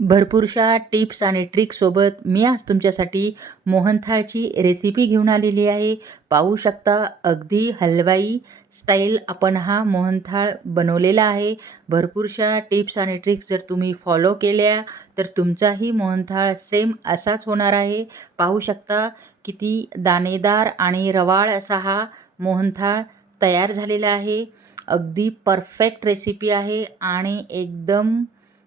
भरपूरशा टिप्स आणि ट्रिक्ससोबत मी आज तुमच्यासाठी मोहनथाळची रेसिपी घेऊन आलेली आहे. पाहू शकता अगदी हलवाई स्टाईल आपण हा मोहनथाळ बनवलेला आहे. भरपूरशा टिप्स आणि ट्रिक्स जर तुम्ही फॉलो केल्या तर तुमचाही मोहनथाळ सेम असाच होणार आहे. पाहू शकता किती दाणेदार आणि रवाळ असा हा मोहनथाळ तयार झालेला आहे. अगदी परफेक्ट रेसिपी आहे आणि एकदम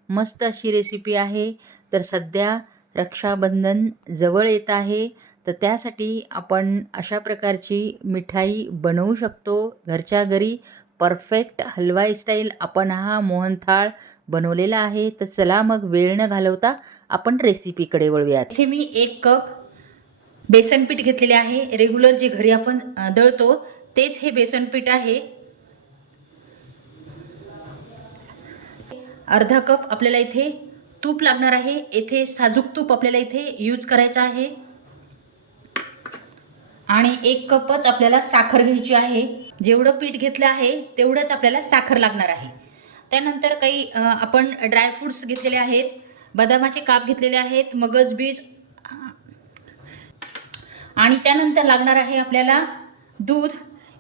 मस्त अशी रेसिपी आहे. तर सध्या रक्षाबंधन जवळ येत आहे, तर त्यासाठी आपण अशा प्रकारची मिठाई बनवू शकतो घरच्या घरी. परफेक्ट हलवाई स्टाईल आपण हा मोहनथाळ बनवलेला आहे. तर चला मग वेळ न घालवता आपण रेसिपीकडे वळूयात. इथे मी 1 कप बेसन पीठ घेतलेले आहे. रेग्युलर जे घरी आपण दळतो तेच हे बेसन पीठ आहे. अर्धा कप आपल्याला इथे तूप लागणार आहे. इथे साजूक तूप आपल्याला इथे यूज करायचं आहे. आणि 1 कपच आपल्याला साखर घ्यायची आहे. जेवढं पीठ घेतलं आहे तेवढंच आपल्याला साखर लागणार आहे. त्यानंतर काही आपण ड्रायफ्रूट्स घेतलेले आहेत. बदामाचे काप घेतलेले आहेत, मगज बीज, आणि त्यानंतर लागणार आहे आपल्याला दूध.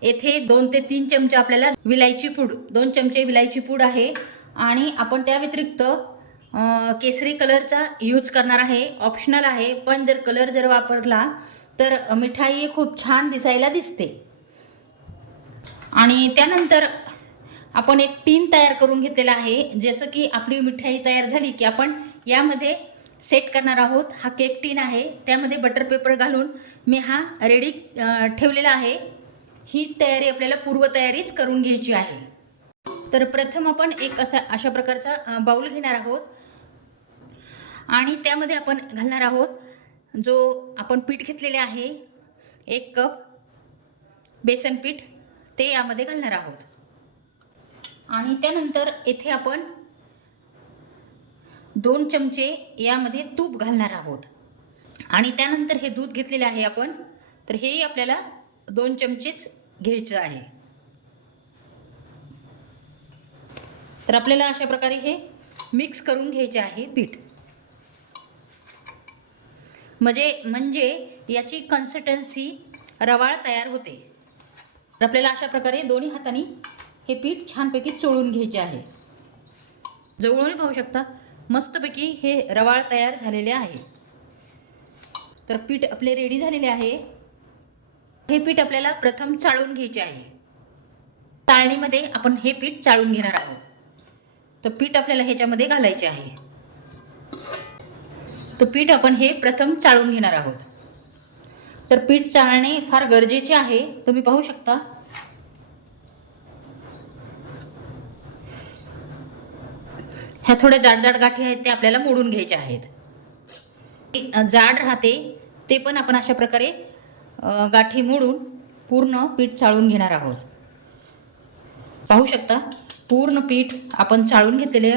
येथे 2 ते 3 चमचे आपल्याला विलायची पूड, 2 चमचे विलायची पूड आहे. आणि आपण त्या व्यतिरिक्त केसरी कलरचा यूज करणार आहे. ऑप्शनल आहे, पण जर कलर जर वापरला तर मिठाई खूप छान दिसायला दिसते. आणि त्यानंतर आपण एक टीन तयार करून घेतलेला आहे. जसं की आपली मिठाई तयार झाली की आपण यामध्ये सेट करणार आहोत. हा केक टीन आहे, त्यामध्ये बटर पेपर घालून मी हा रेडी ठेवलेला आहे. ही तयारी आपल्याला पूर्वतयारीच करून घ्यायची आहे. तर प्रथम आपण एक अशा प्रकारचा बाउल घेणार आहोत आणि त्यामध्ये आपण घालणार आहोत जो आपण पीठ घेतलेले आहे 1 कप बेसन पीठ, ते यामध्ये घालणार आहोत. आणि त्यानंतर येथे आपण 2 चमचे यामध्ये तूप घालणार आहोत. आणि त्यानंतर हे दूध घेतलेले आहे आपण, तर हेही आपल्याला 2 चमचेच घ्यायचं आहे. तर आपल्याला अशा प्रकारे हे मिक्स करून घ्यायचे आहे पीठ. म्हणजे याची कन्सिस्टन्सी रवाळ तयार होते. तर आपल्याला अशा प्रकारे दोन्ही हातांनी हे पीठ छानपैकी चोळून घ्यायचे आहे. जवळून पाहू शकता मस्तपैकी हे रवाळ तयार झालेले आहे. तर पीठ आपले रेडी झालेले आहे. हे पीठ आपल्याला प्रथम चाळून घ्यायचे आहे. चाळणीमध्ये आपण हे पीठ चाळून घेणार आहोत. तर पीठ आपल्याला ह्याच्यामध्ये घालायचे आहे. तर पीठ आपण हे प्रथम चाळून घेणार आहोत. तर पीठ चाळणे फार गरजेचे आहे. तुम्ही पाहू शकता ह्या थोड्या जाड गाठी आहेत, ते आपल्याला मोडून घ्यायच्या आहेत. जाड राहते ते पण आपण अशा प्रकारे गाठी मोडून पूर्ण पीठ चाळून घेणार आहोत. पाहू शकता पूर्ण पीठ आपण चाळून घेतलेले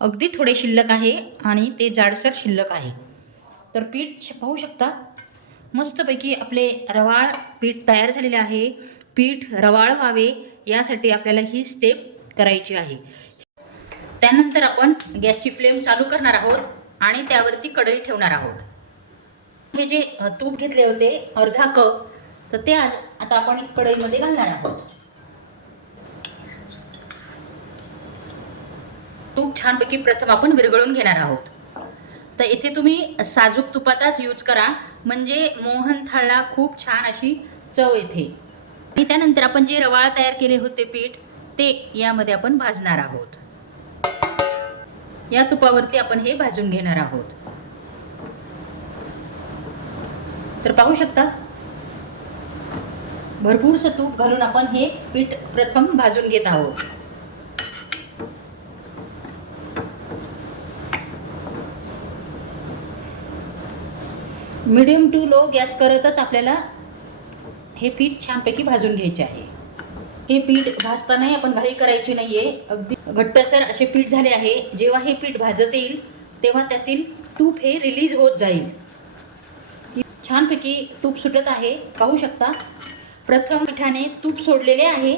अगदी थोडे शिल्लक आहे आणि ते जाडसर शिल्लक आहे. तर पीठ पाहू शकता मस्तपैकी आपले रवाळ पीठ तयार झालेले आहे. पीठ रवाळ व्हावे यासाठी आपल्याला ही स्टेप करायची आहे. त्यानंतर आपण गॅसची फ्लेम चालू करणार आहोत आणि त्यावरती कढई ठेवणार आहोत. हे जे तूप घेतले होते अर्धा कप, तर ते आता आपण कढईमध्ये घालणार आहोत. तूप छानपैकी प्रथम आपण विरघळून घेणार आहोत. तर इथे तुम्ही साजूक तुपाचाच यूज करा, म्हणजे मोहनथाळला खूप छान अशी चव येते. आणि त्यानंतर आपण जे रवाळ तयार केले होते पीठ, ते यामध्ये आपण भाजणार आहोत. या तुपावरती आपण हे भाजून घेणार आहोत. तर पाहू शकता भरपूरसं तूप घालून आपण हे पीठ प्रथम भाजून घेत आहोत. मीडियम टू लो गॅस करतच आपल्याला हे पीठ छानपैकी भाजून घ्यायचे आहे. हे पीठ भाजतानाही आपण घाई करायची नाही आहे. अगदी घट्टसर असे पीठ झाले आहे. जेव्हा हे पीठ भाजत येईल तेव्हा त्यातील तूप हे रिलीज होत जाईल. छानपैकी तूप सुटत आहे, पाहू शकता. प्रथम पिठाने तूप सोडलेले आहे.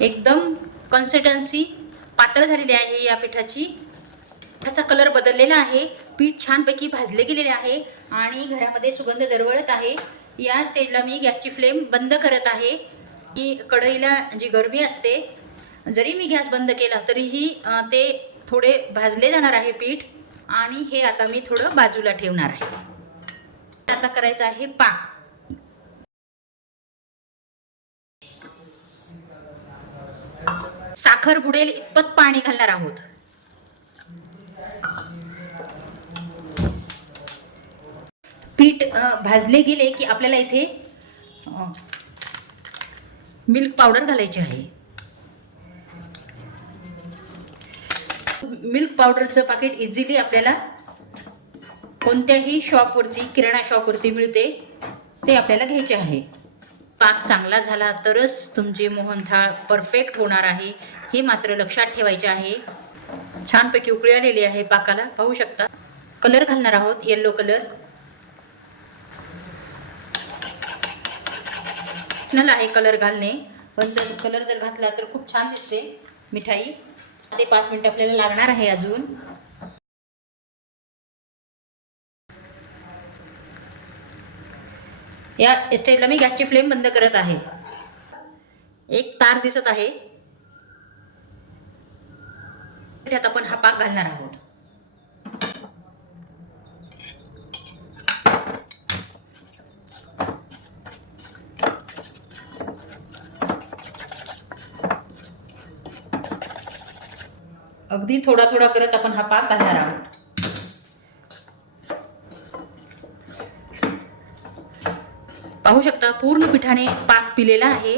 एकदम कन्सिस्टन्सी पातळ झालेली आहे या पिठाची. त्याचा कलर बदललेला आहे. पीठ छानपैकी भाजले गेलेले आहे आणि घरामध्ये सुगंध दरवळत आहे. या स्टेजला मी गॅसची फ्लेम बंद करत आहे. की कढईला जी गरमी असते, जरी मी गॅस बंद केला तरीही ते थोडे भाजले जाणार आहे पीठ. आणि हे आता मी थोडं बाजूला ठेवणार आहे. आता करायचं आहे पाक. साखर बुडेल इतपत पाणी घालणार आहोत. पीठ भाजले गेले की आपल्याला इथे मिल्क पावडर घालायची आहे. मिल्क पावडरचं पाकिट इझिली आपल्याला कोणत्याही शॉपवरती, किराणा शॉपवरती मिळते, ते आपल्याला घ्यायचे आहे. पाक चांगला झाला तरच तुमचे मोहनथाळ परफेक्ट होणार आहे, हे मात्र लक्षात ठेवायचे आहे. छानपैकी उकळी आलेली आहे पाकाला, पाहू शकता. कलर घालणार आहोत, येलो कलर. ऑप्शनल आहे कलर घालणे, पण कलर जर घातला तर खूप छान दिसते मिठाई. ते 5 मिनिटं आपल्याला लागणार आहे अजून. या स्टेजला मी गॅसची फ्लेम बंद करत आहे. एक तार दिसत आहे, त्यात आपण हा पाक घालणार आहोत. अगदी थोडा थोडा करत आपण हा पाक घालणार आहोत. पाहू शकता पूर्ण पिठाने पाक पिलेला आहे.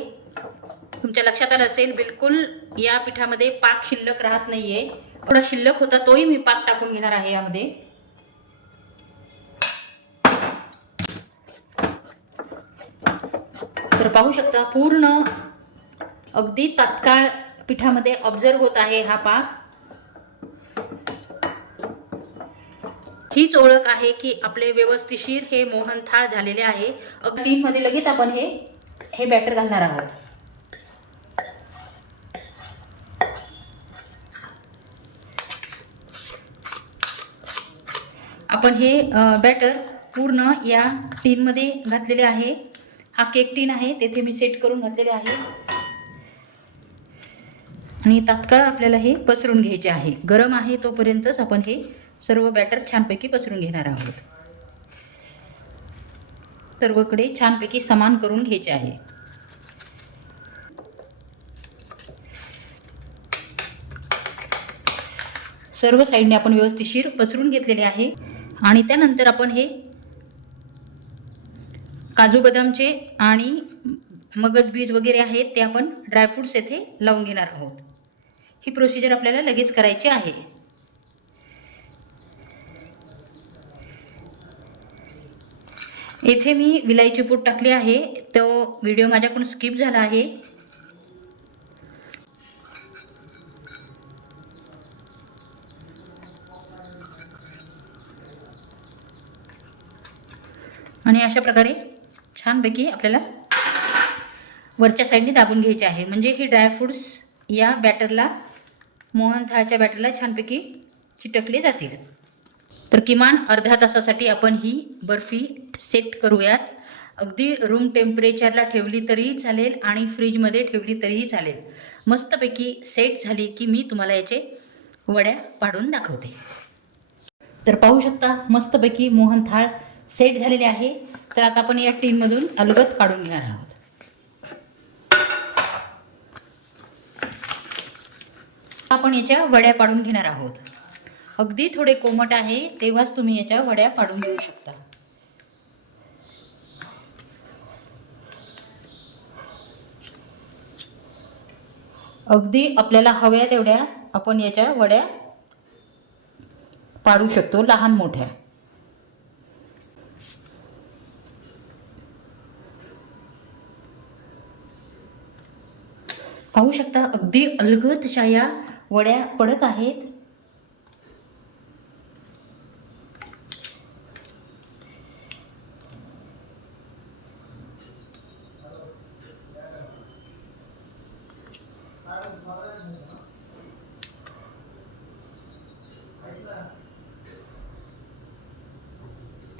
तुमच्या लक्षात आलं असेल, बिलकुल या पिठामध्ये पाक शिल्लक राहत नाहीये. थोडा शिल्लक होता तोही मी पाक टाकून घेणार आहे यामध्ये. तर पाहू शकता पूर्ण अगदी तात्काळ पिठामध्ये ऑब्झर्व होत आहे हा पाक. हीच ओळख आहे की आपले व्यवस्थिशीर हे मोहनथाळ झालेले आहे. टीनमध्ये लगेच आपण हे बॅटर घालणार आहोत. आपण हे बॅटर पूर्ण या टीनमध्ये घातलेले आहे. हा केक टीन आहे, तेथे मी सेट करून घातलेले आहे. आणि तात्काळ आपल्याला हे पसरून घ्यायचे आहे. गरम आहे तोपर्यंतच आपण हे सर्व बॅटर छानपैकी पसरून घेणार आहोत. सर्वकडे छानपैकी समान करून घ्यायचे आहे. सर्व साईडने आपण व्यवस्थिशीर पसरून घेतलेले आहे. आणि त्यानंतर आपण हे काजू बदामचे आणि मगज बीज वगैरे आहेत ते आपण ड्रायफ्रूट्स येथे लावून घेणार आहोत. ही प्रोसिजर आपल्याला लगेच करायची आहे. इथे मी विलायची पूड टाकली आहे, तो व्हिडिओ माझ्याकडून स्किप झाला आहे. आणि अशा प्रकारे छानपैकी आपल्याला वरच्या साईडने दाबून घ्यायचे आहे, म्हणजे ही ड्रायफ्रूट्स या बॅटरला, मोहनथाळच्या बॅटरला छानपैकी चिटकले जातील. तर किमान अर्ध्या तासासाठी आपण ही बर्फी सेट करूयात. अगदी रूम टेम्परेचरला ठेवली तरीही चालेल आणि फ्रीजमध्ये ठेवली तरीही चालेल. मस्तपैकी सेट झाली की मी तुम्हाला याचे वड्या पाडून दाखवते. तर पाहू शकता मस्तपैकी मोहनथाळ सेट झालेले आहे. तर आता आपण या टीनमधून अलगद काढून घेणार आहोत. आपण याच्या वड्या पाडून घेणार आहोत. अगदी थोडे कोमट आहे तेव्हाच तुम्ही याच्या वड्या पाडून घेऊ शकता. अगदी आपल्याला हव्या तेवढ्या आपण याच्या वड्या पाडू शकतो, लहान मोठ्या. पाहू शकता अगदी अलगद अशा या वड्या पडत आहेत.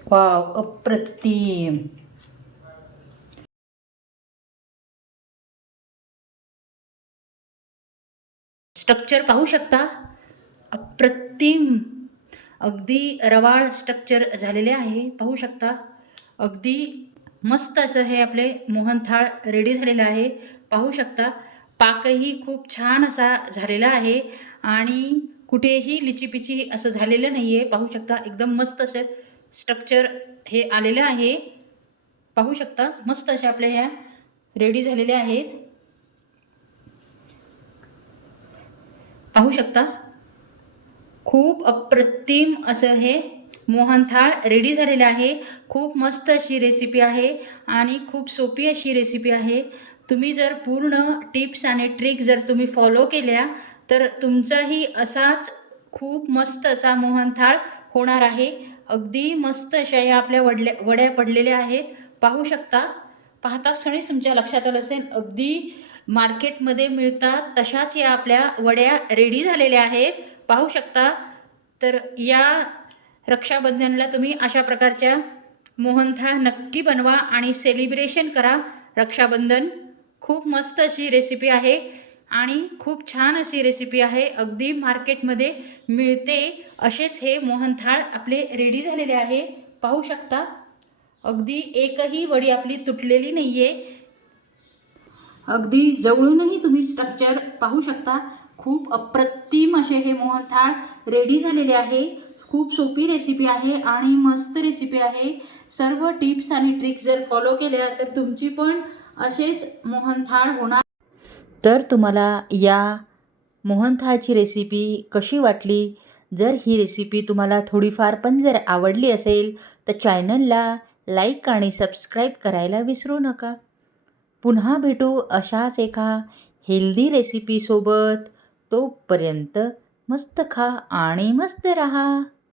वाव, अप्रतिम. स्ट्रक्चर पाहू शकता, अप्रतिम. अगदी रवाळ स्ट्रक्चर झालेले आहे, पाहू शकता. अगदी मस्त असं हे आपले मोहनथाळ रेडी झालेलं आहे, पाहू शकता. पाकही खूप छान असा झालेला आहे आणि कुठेही लिचीपिची असं झालेलं नाही आहे, पाहू शकता. एकदम मस्त असं स्ट्रक्चर हे आलेलं आहे, पाहू शकता. मस्त अशा आपल्या ह्या रेडी झालेल्या आहेत, पाहू शकता. खूप अप्रतिम असं हे मोहनथाळ रेडी झालेलं आहे. खूप मस्त अशी रेसिपी आहे आणि खूप सोपी अशी रेसिपी आहे. तुम्ही जर पूर्ण टिप्स आणि ट्रिक जर तुम्ही फॉलो केल्या तर तुमचाही असाच खूप मस्त असा मोहनथाळ होणार आहे. अगदी मस्त अशा या आपल्या वड्या पडलेल्या आहेत, पाहू शकता. पाहताच क्षणीच तुमच्या लक्षात आलं असेल, अगदी मार्केटमध्ये मिळतात तशाच या आपल्या वड्या रेडी झालेल्या आहेत, पाहू शकता. तर या रक्षाबंधनला तुम्ही अशा प्रकारच्या मोहनथाळ नक्की बनवा आणि सेलिब्रेशन करा रक्षाबंधन. खूप मस्त अशी रेसिपी आहे आणि खूप छान अशी रेसिपी आहे. अगदी मार्केटमध्ये मिळते असेच हे मोहनथाळ आपले रेडी झालेले आहे, पाहू शकता. अगदी एकही वडी आपली तुटलेली नाही आहे. अगदी जवळूनही तुम्ही स्ट्रक्चर पाहू शकता. खूप अप्रतिम असे हे मोहनथाळ रेडी झालेले आहे. खूप सोपी रेसिपी आहे आणि मस्त रेसिपी आहे. सर्व टिप्स आणि ट्रिक्स जर फॉलो केल्या तर तुमची पण असेच मोहनथाळ होणार. तर तुम्हाला या मोहनथाळची रेसिपी कशी वाटली? जर ही रेसिपी तुम्हाला थोडीफार पण जर आवडली असेल तर चॅनलला लाईक आणि सबस्क्राईब करायला विसरू नका. पुन्हा भेटू अशाच एका हेल्दी रेसिपीसोबत. तोपर्यंत मस्त खा आणि मस्त रहा.